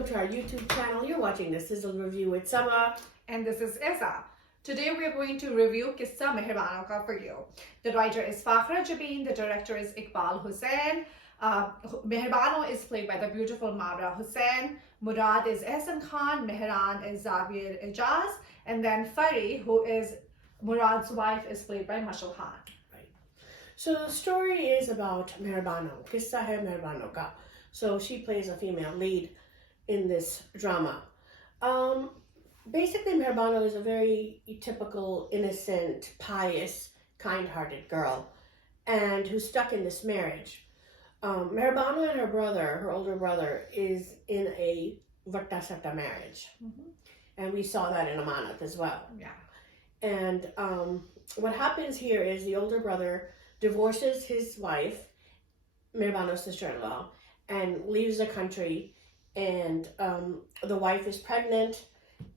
welcome to our YouTube channel. You're watching the Sizzle Review with Sama. And this is Isa. Today we are going to review Qissa Meherbano Ka for you. The writer is Fakhra Jabin, the director is Iqbal Hussain. Meherbano is played by the beautiful Mawra Hocane. Murad is Ahsan Khan, Mehran is Zavir Ijaz, and then Fari, who is Murad's wife, is played by Mashal. Right. So the story is about Meherbano, Qissa Meherbano Ka. So she plays a female lead in this drama. Basically, Meherbano is a very typical, innocent, pious, kind-hearted girl, and who's stuck in this marriage. Meherbano and her brother, her older brother, is in a Vartasata marriage. And we saw that in Amanat as well. Yeah. And what happens here is the older brother divorces his wife, Meherbano's sister-in-law, and leaves the country, and the wife is pregnant,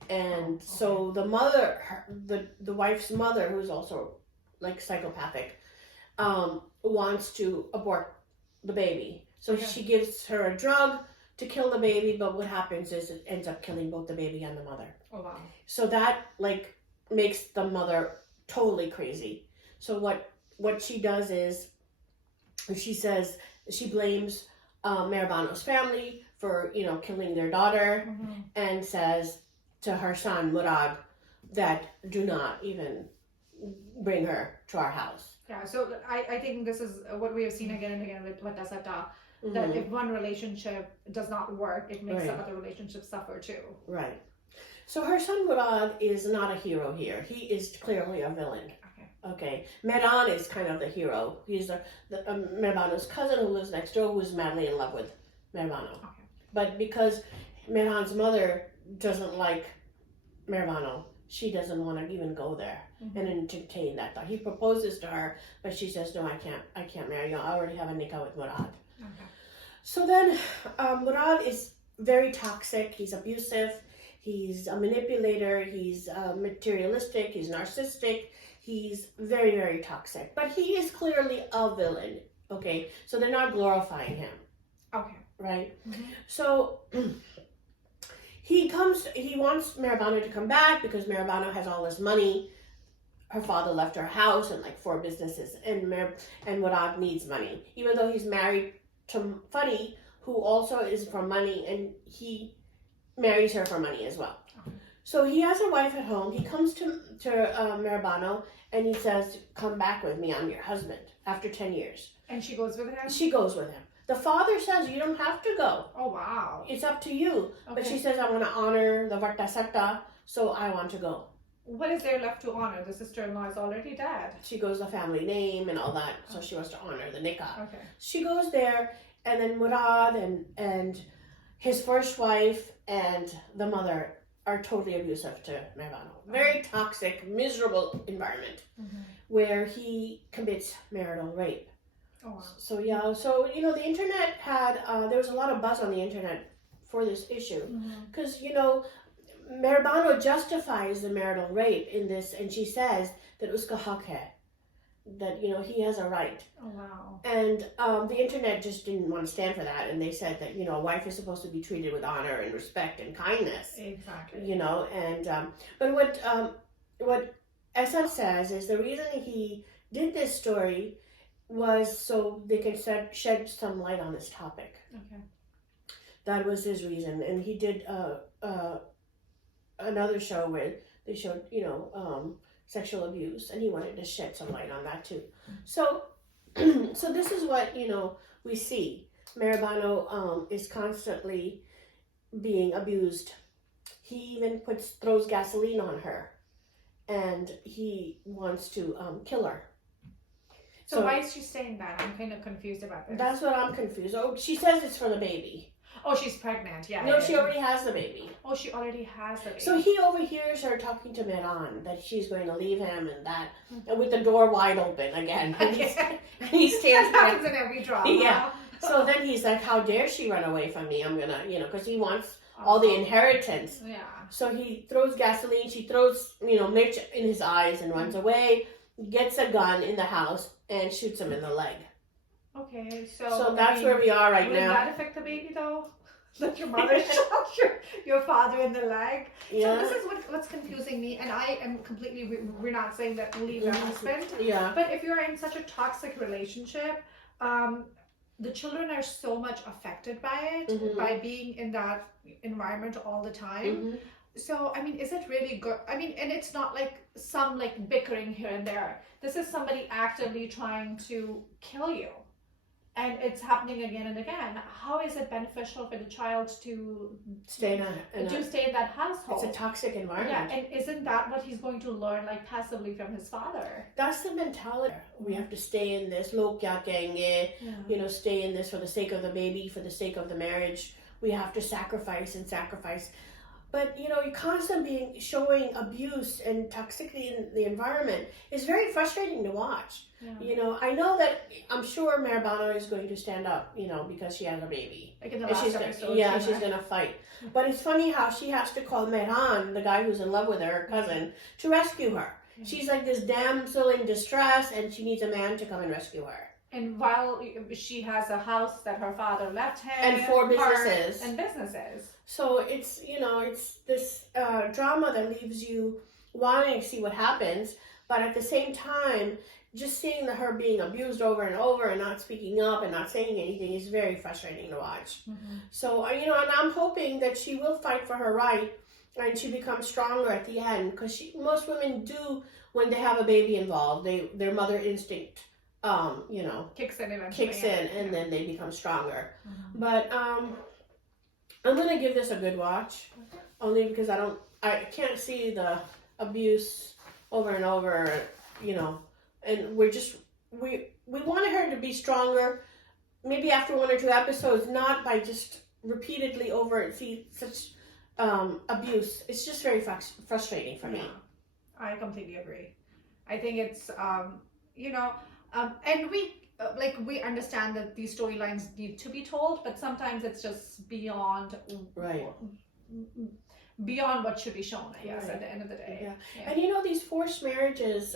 and so the mother, the wife's mother, who's also like psychopathic, wants to abort the baby. So she gives her a drug to kill the baby, but what happens is it ends up killing both the baby and the mother. Oh wow. So that like makes the mother totally crazy. So what she does is she says she blames Meherbano's family for, killing their daughter, and says to her son Murad that do not even bring her to our house. Yeah, so I think this is what we have seen again and again with Vatasata, that if one relationship does not work, it makes the other relationship suffer too. Right. So her son Murad is not a hero here. He is clearly a villain. Okay. Mehran is kind of the hero. He's Meherbano's cousin who lives next door, who's madly in love with Meherbano. Okay. But because Mehran's mother doesn't like Meherbano, she doesn't want to even go there and entertain that thought. He proposes to her, but she says, no, I can't marry you. I already have a nikah with Murad. Okay. So then Murad is very toxic. He's abusive. He's a manipulator. He's materialistic. He's narcissistic. He's very, very toxic. But he is clearly a villain. Okay. So they're not glorifying him. Okay. Right? So he wants Meherbano to come back because Meherbano has all this money. Her father left her house and like 4 businesses, and Murad needs money. Even though he's married to Fadi, who also is for money, and he marries her for money as well. So he has a wife at home. He comes to Meherbano and he says, come back with me, I'm your husband, after 10 years. And she goes with him? She goes with him. The father says, you don't have to go. Oh, wow. It's up to you. Okay. But she says, I want to honor the Vartasata, so I want to go. What is there left to honor? The sister-in-law is already dead. She goes the family name and all that, so she wants to honor the nikah. Okay. She goes there, and then Murad and his first wife and the mother are totally abusive to Meherbano. Very toxic, miserable environment where he commits marital rape. Oh, wow. So the internet had, there was a lot of buzz on the internet for this issue. Because, Meherbano justifies the marital rape in this, and she says that uska haq hai, that, he has a right. Oh, wow. And the internet just didn't want to stand for that, and they said that, a wife is supposed to be treated with honor and respect and kindness. Exactly. But what Ahsan says is the reason he did this story was so they can shed some light on this topic. Okay. That was his reason, and he did another show where they showed, sexual abuse, and he wanted to shed some light on that too. So this is what we see. Meherbano is constantly being abused. He even throws gasoline on her, and he wants to kill her. So why is she saying that? I'm kind of confused about this. That's what I'm confused. Oh, she says it's for the baby. Oh, she's pregnant. Yeah. No, she already has the baby. Oh, she already has the baby. So he overhears her talking to Mehran that she's going to leave him and that, and with the door wide open again. And he stands that happens in every drama. Yeah. So then he's like, how dare she run away from me? I'm gonna, because he wants all the inheritance. Yeah. So he throws gasoline. She throws, mirch in his eyes and runs away. Gets a gun in the house and shoots him in the leg. Okay, so that's where we are right now. Will that affect the baby though? Let your mother shot your father in the leg. Yeah. So this is what's confusing me, and I am completely. We're not saying that leave your husband. Yeah. But if you're in such a toxic relationship, the children are so much affected by it, by being in that environment all the time. So, I mean, is it really good? I mean, and it's not like some like bickering here and there. This is somebody actively trying to kill you. And it's happening again and again. How is it beneficial for the child to stay stay in that household? It's a toxic environment. Yeah, and isn't that what he's going to learn, like passively from his father? That's the mentality. We have to stay in this, log kya kahenge, you know, stay in this for the sake of the baby, for the sake of the marriage. We have to sacrifice and sacrifice. But, you know, you're constantly showing abuse and toxicity in the environment. It's very frustrating to watch. You know, I know that I'm sure Meherbano is going to stand up, you know, because she has a baby. Like in the last episode. She's going to fight. But it's funny how she has to call Mehran, the guy who's in love with her cousin, to rescue her. She's like this damsel in distress, and she needs a man to come and rescue her. And while she has a house that her father left him. And 4 businesses. And businesses. So it's, you know, it's this drama that leaves you wanting to see what happens. But at the same time, just seeing her being abused over and over and not speaking up and not saying anything is very frustrating to watch. So, you know, and I'm hoping that she will fight for her right and she becomes stronger at the end. Because most women do, when they have a baby involved, their mother instinct, you know, kicks in eventually. And then they become stronger. But I'm gonna give this a good watch, only because I can't see the abuse over and over, you know, and we wanted her to be stronger, maybe after 1 or 2 episodes, not by just repeatedly see such abuse. It's just very frustrating for me. I completely agree. I think it's you know, and we understand that these storylines need to be told, but sometimes it's just beyond what should be shown, I guess, at the end of the day. And you know, these forced marriages,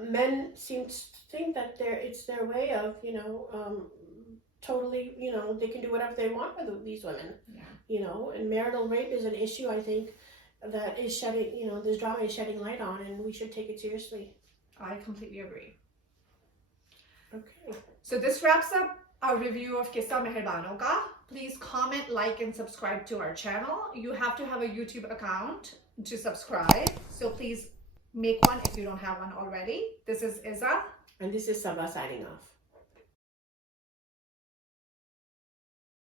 men seem to think that it's their way of, you know, totally, you know, they can do whatever they want with these women. You know, and marital rape is an issue, I think, that is shedding, you know, this drama is shedding light on, and we should take it seriously. I completely agree. Okay. So this wraps up our review of Qissa Meherbano Ka. Please comment, like, and subscribe to our channel. You have to have a YouTube account to subscribe. So please make one if you don't have one already. This is Izza. And this is Sabah signing off.